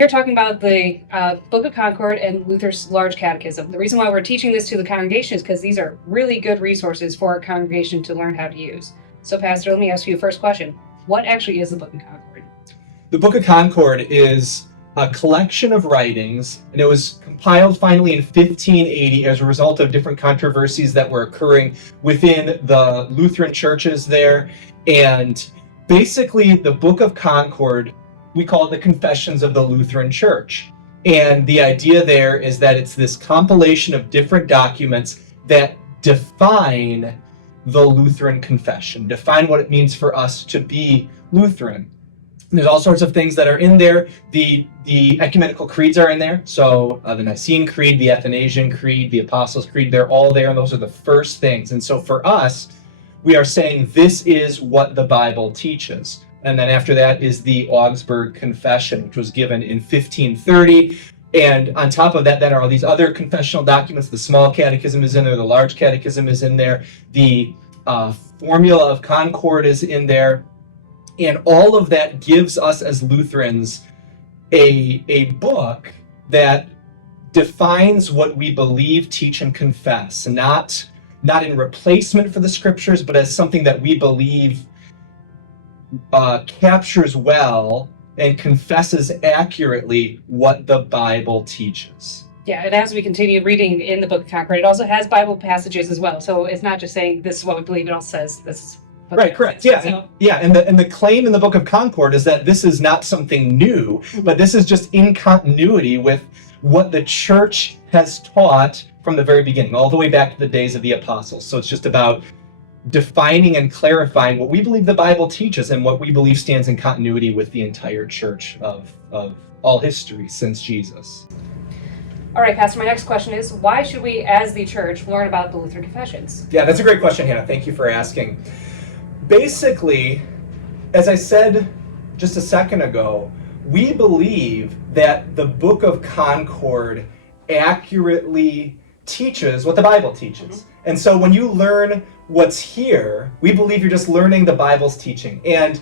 We're talking about the Book of Concord and Luther's Large Catechism. The reason why we're teaching this to the congregation is because these are really good resources for our congregation to learn how to use. So, Pastor, let me ask you the first question. What actually is the Book of Concord? The Book of Concord is a collection of writings, and it was compiled finally in 1580 as a result of different controversies that were occurring within the Lutheran churches there. And basically, the Book of Concord, we call it the Confessions of the Lutheran Church. And the idea there is that it's this compilation of different documents that define the Lutheran confession, define what it means for us to be Lutheran. There's all sorts of things that are in there. The ecumenical creeds are in there. So the Nicene Creed, the Athanasian Creed, the Apostles' Creed, they're all there, and those are the first things. And so for us, we are saying this is what the Bible teaches. And then after that is the Augsburg Confession, which was given in 1530. And on top of that, then are all these other confessional documents. The Small Catechism is in there. The Large Catechism is in there. The Formula of Concord is in there. And all of that gives us as Lutherans a book that defines what we believe, teach, and confess. Not in replacement for the scriptures, but as something that we believe captures well and confesses accurately what the Bible teaches. Yeah, and as we continue reading in the Book of Concord, it also has Bible passages as well. So it's not just saying this is what we believe, it also says this is what right, correct. Yeah, so, and the claim in the Book of Concord is that this is not something new, but this is just in continuity with what the church has taught from the very beginning, all the way back to the days of the apostles. So it's just about defining and clarifying what we believe the Bible teaches and what we believe stands in continuity with the entire church of all history since Jesus. All right, Pastor, my next question is, why should we, as the church, learn about the Lutheran confessions? Yeah, that's a great question, Hannah. Thank you for asking. Basically, as I said just a second ago, we believe that the Book of Concord accurately teaches what the Bible teaches. Mm-hmm. And so when you learn what's here, we believe you're just learning the Bible's teaching. And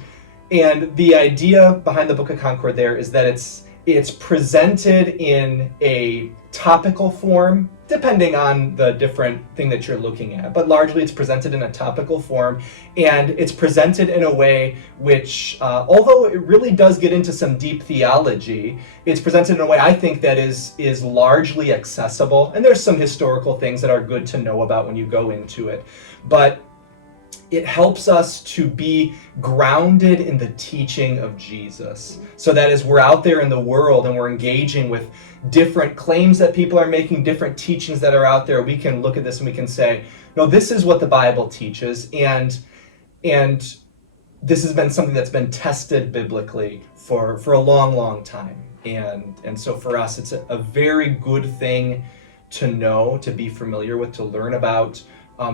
the idea behind the Book of Concord there is that it's presented in a topical form, depending on the different thing that you're looking at. But largely it's presented in a topical form, and it's presented in a way which, although it really does get into some deep theology, it's presented in a way I think that is largely accessible. And there's some historical things that are good to know about when you go into it. But it helps us to be grounded in the teaching of Jesus. So that as we're out there in the world and we're engaging with different claims that people are making, different teachings that are out there, we can look at this and we can say, no, this is what the Bible teaches, and this has been something that's been tested biblically for a long, long time. And so for us, it's a very good thing to know, to be familiar with, to learn about,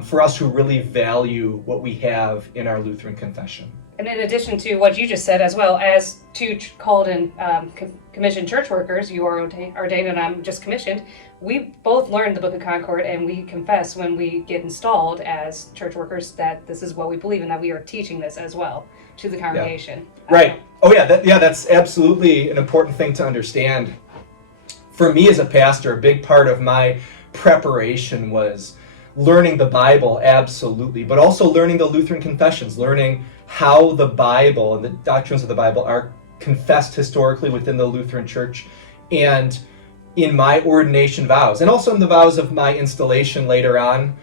for us who really value what we have in our Lutheran confession. And in addition to what you just said, as well as two called and commissioned church workers, you are ordained and I'm just commissioned, we both learned the Book of Concord, and we confess when we get installed as church workers that this is what we believe and that we are teaching this as well to the congregation. Yeah. Right. Oh yeah, that's absolutely an important thing to understand. For me as a pastor, a big part of my preparation was learning the Bible, absolutely, but also learning the Lutheran confessions, learning how the Bible and the doctrines of the Bible are confessed historically within the Lutheran Church, and in my ordination vows, and also in the vows of my installation later on,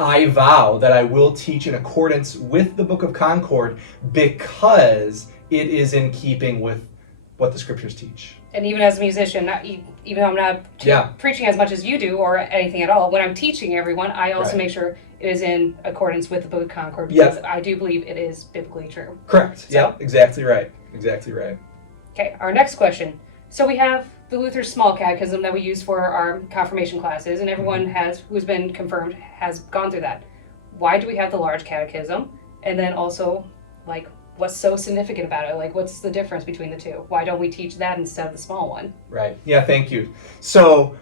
I vow that I will teach in accordance with the Book of Concord because it is in keeping with what the scriptures teach. And even as a musician, even though I'm not preaching as much as you do or anything at all, when I'm teaching everyone, I also make sure it is in accordance with the Book of Concord, because I do believe it is biblically true. Correct. So, yeah, exactly right. Exactly right. Okay, our next question. So we have the Luther's Small Catechism that we use for our confirmation classes, and everyone who's been confirmed has gone through that. Why do we have the Large Catechism? And then also, what's so significant about it? What's the difference between the two? Why don't we teach that instead of the small one? Right. Yeah, thank you. So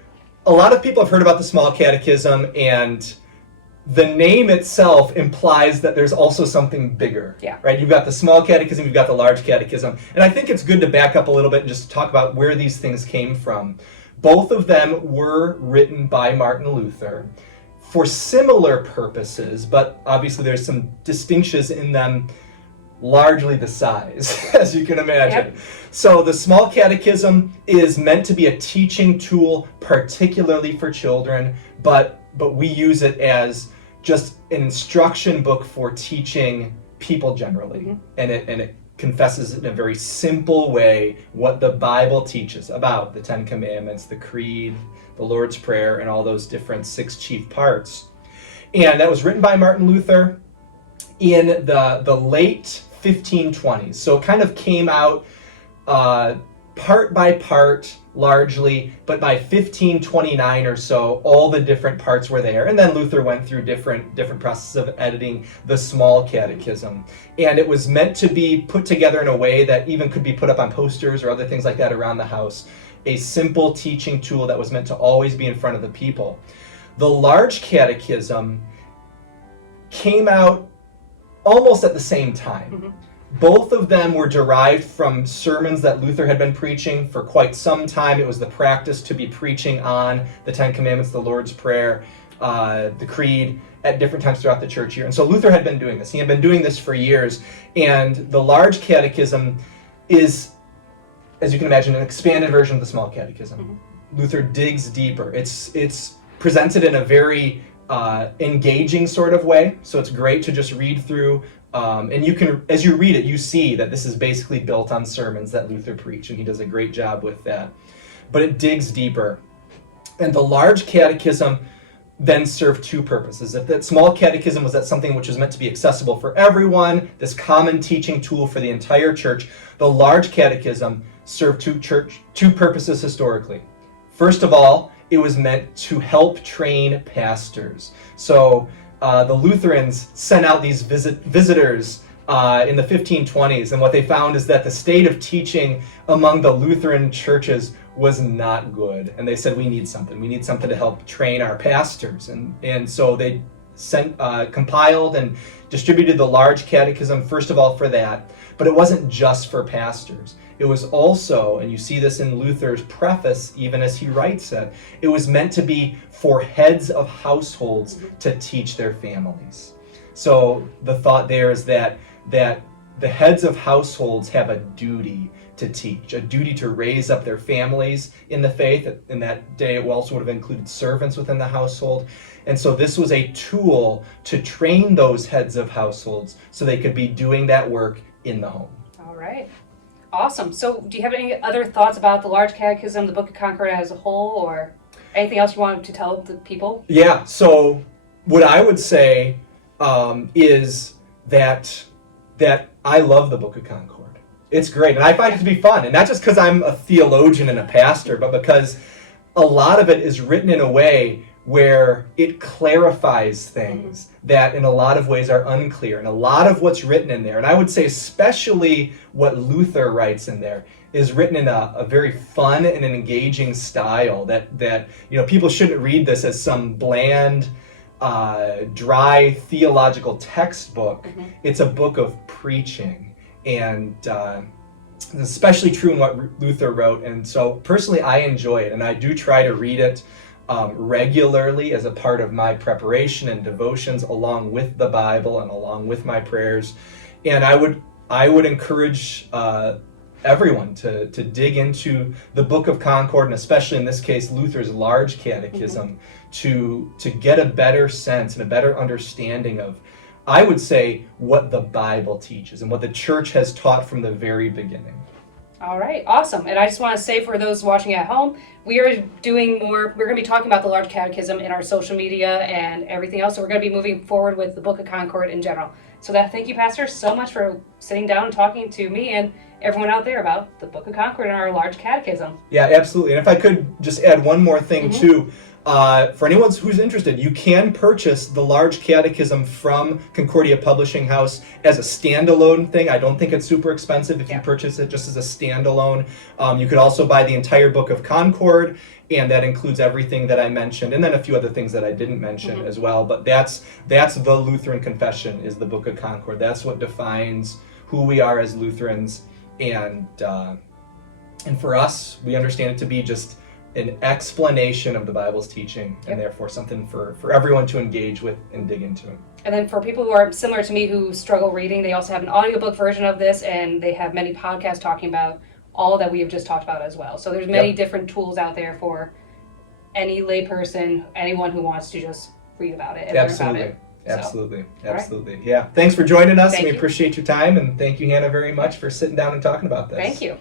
a lot of people have heard about the Small Catechism, and the name itself implies that there's also something bigger. Yeah. Right? You've got the small catechism, you've got the large catechism. And I think it's good to back up a little bit and just talk about where these things came from. Both of them were written by Martin Luther for similar purposes, but obviously there's some distinctions in them, largely the size, as you can imagine. Yep. So the small catechism is meant to be a teaching tool, particularly for children, but we use it as just an instruction book for teaching people generally. Mm-hmm. And it confesses in a very simple way what the Bible teaches about the Ten Commandments, the Creed, the Lord's Prayer, and all those different 6 chief parts. And that was written by Martin Luther in the late 1520s. So it kind of came out part by part, largely, but by 1529 or so, all the different parts were there. And then Luther went through different processes of editing the small catechism. And it was meant to be put together in a way that even could be put up on posters or other things like that around the house. A simple teaching tool that was meant to always be in front of the people. The large catechism came out almost at the same time. Mm-hmm. Both of them were derived from sermons that Luther had been preaching for quite some time. It was the practice to be preaching on the Ten Commandments, the Lord's Prayer, the Creed, at different times throughout the church year. And so Luther had been doing this. He had been doing this for years. And the large catechism is, as you can imagine, an expanded version of the small catechism. Mm-hmm. Luther digs deeper. It's presented in a very engaging sort of way. So it's great to just read through. And you can, as you read it, you see that this is basically built on sermons that Luther preached, and he does a great job with that. But it digs deeper. And the large catechism then served 2 purposes. If that small catechism was that something which was meant to be accessible for everyone, this common teaching tool for the entire church, the large catechism served 2 purposes historically. First of all, it was meant to help train pastors. So the Lutherans sent out these visitors in the 1520s, and what they found is that the state of teaching among the Lutheran churches was not good. And they said, we need something to help train our pastors. And so they compiled and distributed the large catechism, first of all, for that. But it wasn't just for pastors. It was also, and you see this in Luther's preface, even as he writes it, it was meant to be for heads of households to teach their families. So the thought there is that the heads of households have a duty to teach, a duty to raise up their families in the faith. In that day, it also would have included servants within the household. And so this was a tool to train those heads of households so they could be doing that work in the home. All right. Awesome. So do you have any other thoughts about the large catechism, the Book of Concord as a whole, or anything else you want to tell the people? Yeah, so what I would say is that I love the Book of Concord. It's great, and I find it to be fun, and not just because I'm a theologian and a pastor, but because a lot of it is written in a way where it clarifies things that in a lot of ways are unclear, and a lot of what's written in there, and I would say especially what Luther writes in there, is written in a very fun and an engaging style that people shouldn't read this as some bland, dry theological textbook. It's a book of preaching, and it's especially true in what Luther wrote. And so personally, I enjoy it, and I do try to read it regularly as a part of my preparation and devotions, along with the Bible and along with my prayers. And I would encourage everyone to dig into the Book of Concord, and especially in this case Luther's large catechism, to get a better sense and a better understanding of, I would say, what the Bible teaches and what the church has taught from the very beginning. All right, awesome. And I just want to say for those watching at home, we're going to be talking about the large catechism in our social media and everything else. So we're going to be moving forward with the Book of Concord in general. So thank you, Pastor, so much for sitting down and talking to me and everyone out there about the Book of Concord and our large catechism. Yeah, absolutely. And if I could just add one more thing too, For anyone who's interested, you can purchase the large catechism from Concordia Publishing House as a standalone thing. I don't think it's super expensive if you purchase it just as a standalone. You could also buy the entire Book of Concord, and that includes everything that I mentioned, and then a few other things that I didn't mention as well. But that's the Lutheran confession, is the Book of Concord. That's what defines who we are as Lutherans, and for us, we understand it to be just an explanation of the Bible's teaching, and therefore something for everyone to engage with and dig into. And then for people who are similar to me who struggle reading, they also have an audiobook version of this, and they have many podcasts talking about all that we have just talked about as well. So there's many different tools out there for any layperson, anyone who wants to just read about it and learn about it. Absolutely. Yeah. Thanks for joining us, and we you. appreciate your time, and thank you, Hannah, very much for sitting down and talking about this. Thank you.